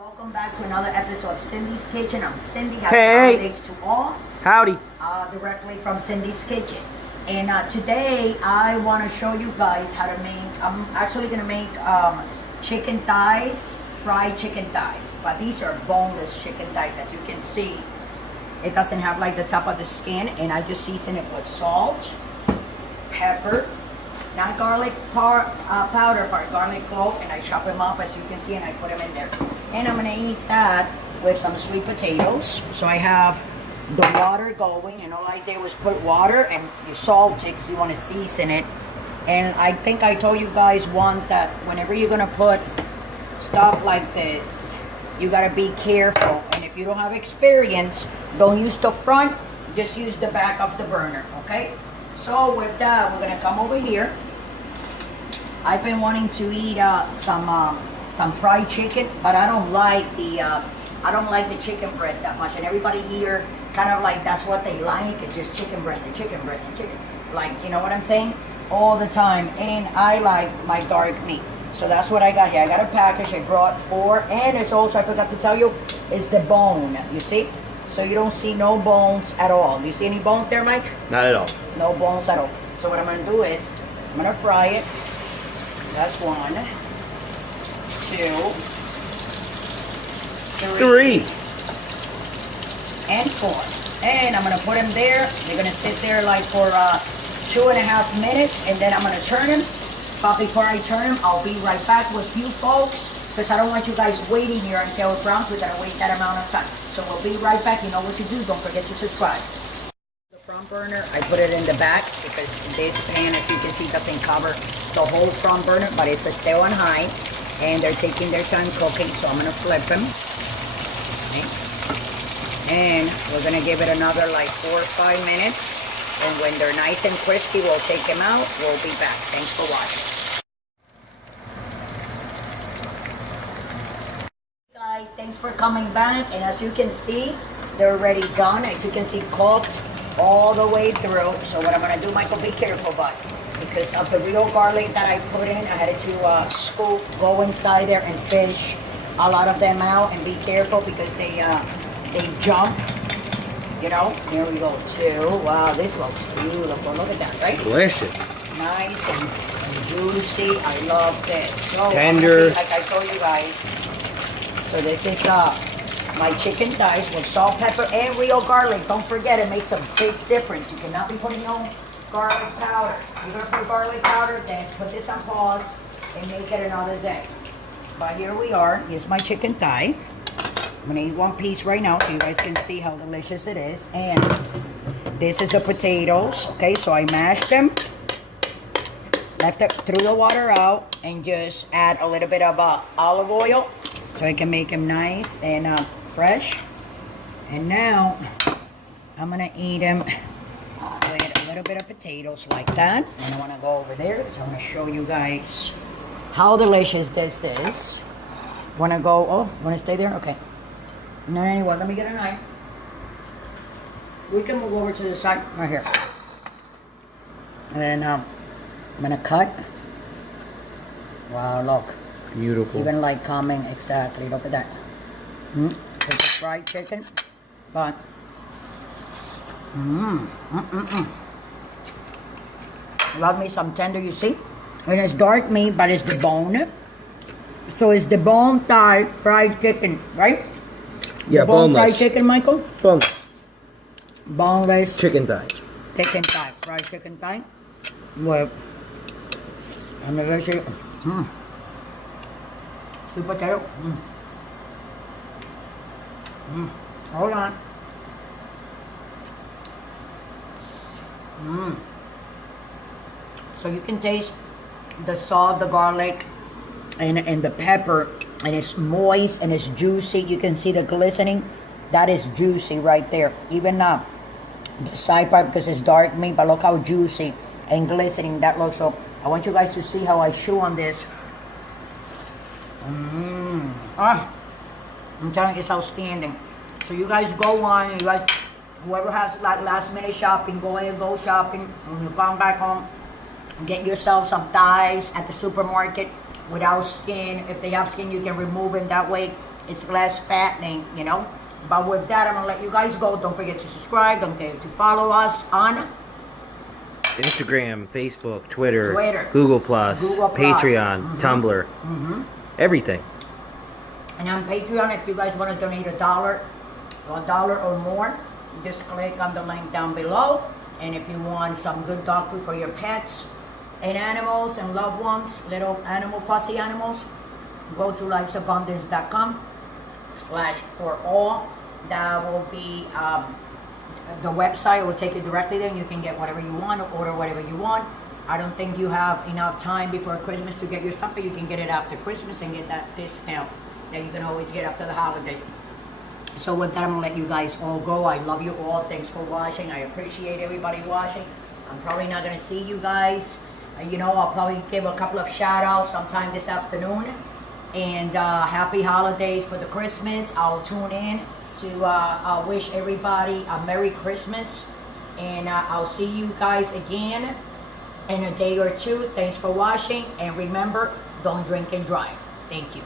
Welcome back to another episode of Cindy's Kitchen. I'm Cindy. Happy Hey. holidays to all. Howdy. Directly from Cindy's Kitchen. And today I want to show you guys how to make, I'm actually going to make chicken thighs, fried chicken thighs. But these are boneless chicken thighs. As you can see, it doesn't have like the top of the skin. And I just season it with salt, pepper, not garlic powder, but garlic clove, and I chop them up as you can see, and I put them in there. And I'm gonna eat that with some sweet potatoes. So I have the water going, and all I did was put water and you salt it because you want to season it. And I think I told you guys once that whenever you're gonna put stuff like this, you gotta be careful. And if you don't have experience, don't use the front, just use the back of the burner, okay? So with that, we're gonna come over here. I've been wanting to eat some fried chicken, but I don't like the chicken breast that much. And everybody here kind of like that's what they like. It's just chicken breast and chicken breast and chicken. Like, you know what I'm saying? All the time. And I like my dark meat. So that's what I got here. I got a package. I brought 4, and it's also, I forgot to tell you, is the bone. You see? So you don't see no bones at all. Do you see any bones there, Mike? Not at all. No bones at all. So what I'm gonna do is, I'm gonna fry it. That's 1, 2, 3, and 4. And I'm gonna put them there. They're gonna sit there like for 2.5 minutes, and then I'm gonna turn them. But before I turn them, I'll be right back with you folks, because I don't want you guys waiting here until it browns. We gotta wait that amount of time. So we'll be right back. You know what to do. Don't forget to subscribe. The front burner, I put it in the back because this pan, as you can see, doesn't cover the whole front burner, but it's still on high. And they're taking their time cooking, so I'm gonna flip them. Okay. And we're gonna give it another like 4 or 5 minutes. And when they're nice and crispy, we'll take them out. We'll be back. Thanks for watching. Guys, thanks for coming back. And as you can see, they're already done. As you can see, cooked all the way through. So what I'm gonna do, Michael, be careful, bud, because of the real garlic that I put in, I had to scoop, go inside there and fish a lot of them out. And be careful because they jump. You know, here we go too. Wow, this looks beautiful. Look at that, right? Delicious. Nice and juicy. I love this. So, tender. like I told you guys. So this is my chicken thighs with salt, pepper, and real garlic. Don't forget, it makes a big difference. You cannot be putting no garlic powder. You're gonna put garlic powder, then put this on pause and make it another day. But here we are. Here's my chicken thigh. I'm gonna eat one piece right now so you guys can see how delicious it is. And this is the potatoes. Okay, so I mashed them, left it, threw the water out, and just add a little bit of olive oil so I can make them nice and fresh. And now I'm gonna eat them with a little bit of potatoes like that. And I wanna go over there, so I'm gonna show you guys how delicious this is. Wanna go, oh, wanna stay there? Okay. No, anyway, let me get a knife. We can move over to the side, right here. And I'm gonna cut. Wow, look. Beautiful. It's even like coming, exactly, look at that. It's a fried chicken, but, love me some tender, you see? And it's dark meat, but it's the bone. So it's the bone thigh fried chicken, right? Yeah, Bone fried boneless. chicken, Michael? Boneless. Boneless Chicken thigh. chicken thigh, fried chicken thigh. With, and let's see, sweet potato. Hold on. So you can taste the salt, the garlic, and the pepper, and it's moist and it's juicy. You can see the glistening. That is juicy right there. Even the side part, because it's dark meat, but look how juicy and glistening that looks. So I want you guys to see how I chew on this. I'm telling you, it's outstanding. So you guys go on, you guys, whoever has like last minute shopping, go ahead and go shopping. When you come back home, get yourself some thighs at the supermarket without skin. If they have skin, you can remove it that way. It's less fattening, you know. But with that, I'm gonna let you guys go. Don't forget to subscribe. Don't forget to follow us on Instagram, Facebook, Twitter, Google Google+, Plus. Patreon, Tumblr, everything. And on Patreon, if you guys want to donate $1 or more, just click on the link down below. And if you want some good dog food for your pets and animals and loved ones, little animal, fussy animals, go to lifesabundance.com/for-all. That will be the website. It will take you directly there, and you can get whatever you want or order whatever you want. I don't think you have enough time before Christmas to get your stuff, but you can get it after Christmas and get that discount that you can always get after the holidays. So with that, I'm gonna let you guys all go. I love you all. Thanks for watching. I appreciate everybody watching. I'm probably not gonna see you guys. You know, I'll probably give a couple of shout outs sometime this afternoon. And happy holidays for the Christmas. I'll tune in to wish everybody a Merry Christmas. And I'll see you guys again in a day or two. Thanks for watching. And remember, don't drink and drive. Thank you.